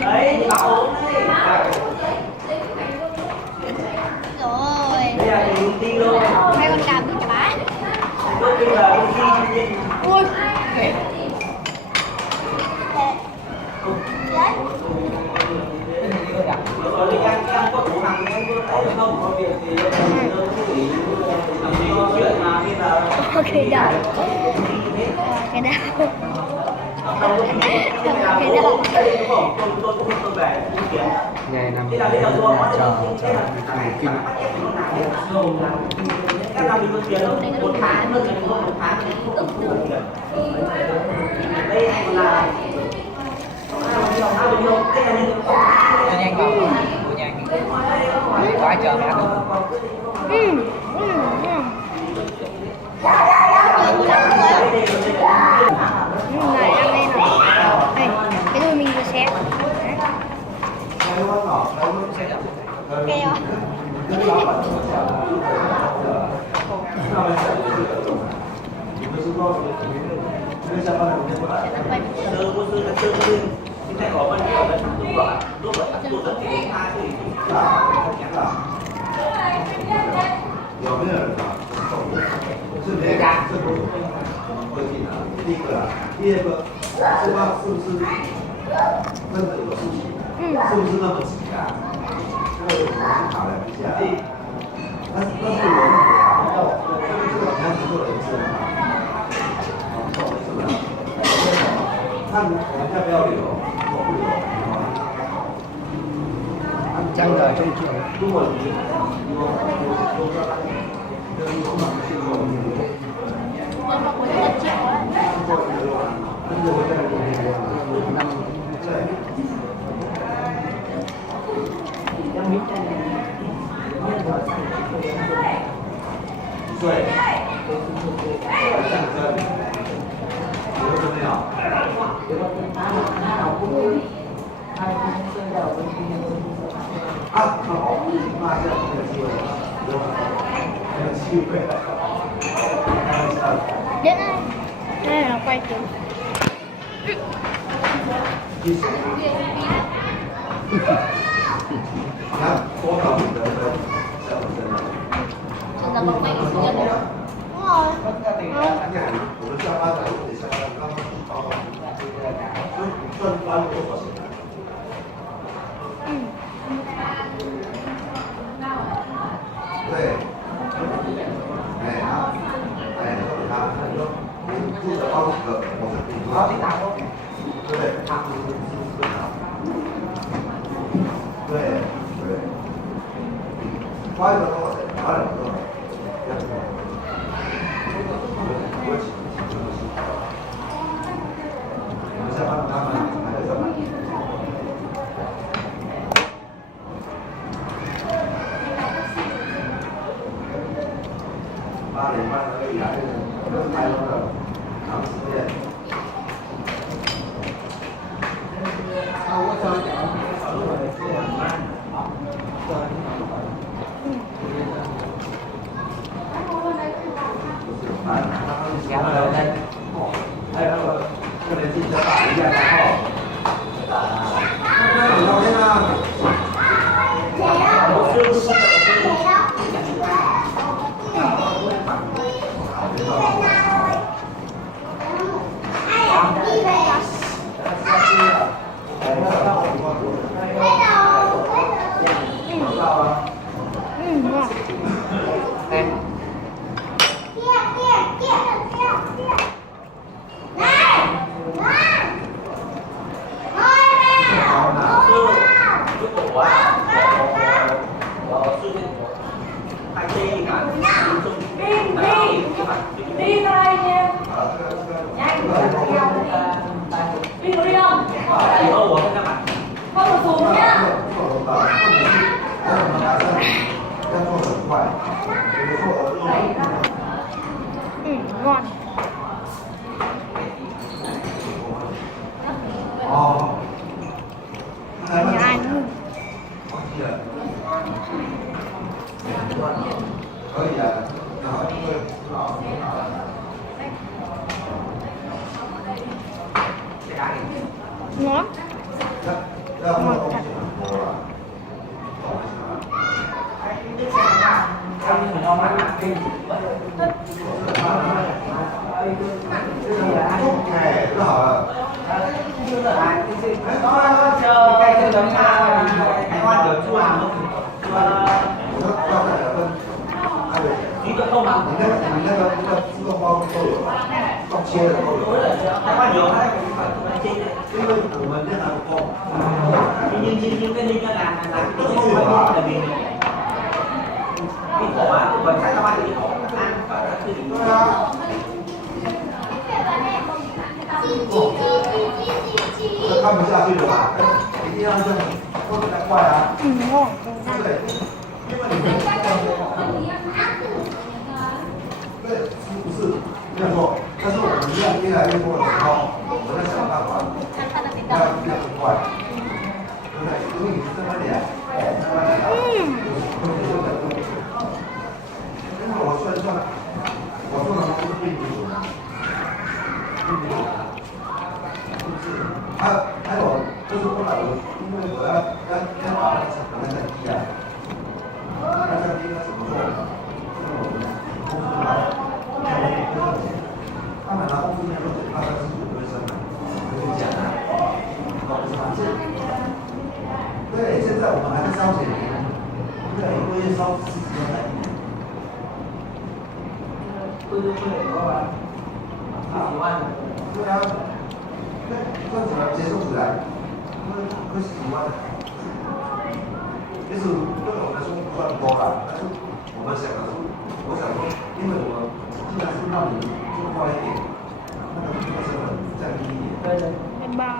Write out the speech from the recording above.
Đấy, thì bảo ốm đấy. Rồi. Đây là cái ưu tiên luôn. Hai con cạp đi chả bá. Ưu tiên là ưu tiên. Ui. Rồi đi ăn có đủ hàng anh có thấy không? Có việc thì chuyện mà bây giờ Ok đâu. Cái nào? Ngày năm chờ kinh các năm mình tiền một tháng hơn một tháng đây là nhanh không? Nhanh quá chờ mẹ luôn. Này ăn đây này. Đây, cái đuôi mình vừa xé. Keo.现在我们有的如果做的给他有没有人啊？是没家，这不是科技的。第一个啊，第二个，是不是真的有事情？是不是那么急啊？这个我们去考量一下。但是我认为啊，这个你要去做人生啊，懂我意思吗？看我们要不要留，我不留。Trăng giờ trông trường. 如果你对，象征，有没有？啊，好，那这样没有机会了，没有机会了。开玩笑。 Đến đây. Đây là quay kiểu. 你看多少人的小生啊？ Đúng rồi. 我们下班仔，我哋下班刚刚去报告，赚翻多少钱？对，哎啊，哎，说给他，你说住的好几个，我是给多少钱？对不对？他不是对对，花一个多少钱？花两个多少钱？我们下班他们还在上班。8点半而已啊，没有太多的长时间。Kéo vào đây. 哎，那个这边记者打一下然后。那你聊天啊？Đi ra đây nha. Nhanh. Đi có đi không? Không được xuống nhá. 要做很快，比如说我用。Ngon. 哦。来吧。 Nhà ai cũng 忘记了。可以啊，然后因为Sẽ đá đi. เนาะ 要要放东西很多了。哎，那好了。一个透吗？你那个自动包都有，动切的都有。台湾有，因为我们那个包，nhưng cái link là cái là vì cái khổ á, còn sai tao ăn thì khổ ăn và nóคือ 对啊。这看不下去了吧？一定要这样，不能太快啊。 อืมโง่จริง 对，因为你们对，不是没有错，但是我们量越来越多的时候，我们在想办法要更快，对不对？因为你是这么点，这么点，因为我算，我做的不是病毒的，病毒的，是不是？还有就是后来我因为我要把那个成本降低啊。那降低要怎么做？公司他们拿公司那个他的自主卫生嘛，就讲啊，懂吗？对，现在我们还在烧钱，对，一个月烧40万台币。40万。对啊，那怎么接受起来？会10万。其实对我们来说不算多了，但是我们想的是，我想说，因为我既然是让你做快一点，那个成本降低一点。บ๊ายบาย